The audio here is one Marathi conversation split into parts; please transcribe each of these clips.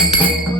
Thank you.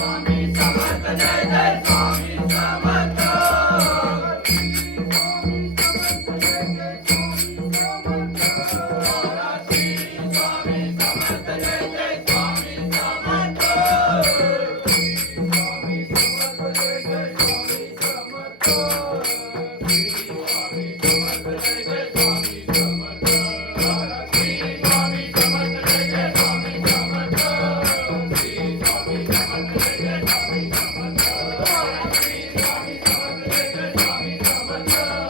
Amen.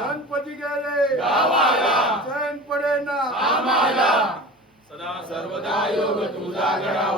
गणपती गेले. गावाला पडे ना सर्वदा योग तुझा घडावा.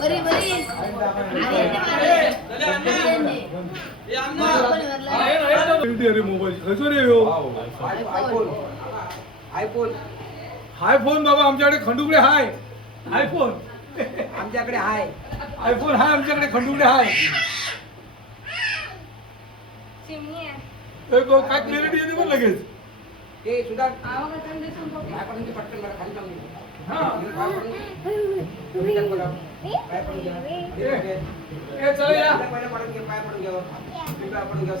बरी बरी. अरे मोबाईल आहे ह्यो. आयफोन हाय फोन बाबा आमच्याकडे खंडुकडे हाय. आयफोन. आमच्याकडे आहे आयफोन हाय आमच्याकडे खंडुकडे हाय. ए, गो- काय क्लिअरिटी येते पण लगेच. ते सुद्धा पटकन बरं खाली. हा. चला पाय पडून घ्या. पाय पडून घ्या.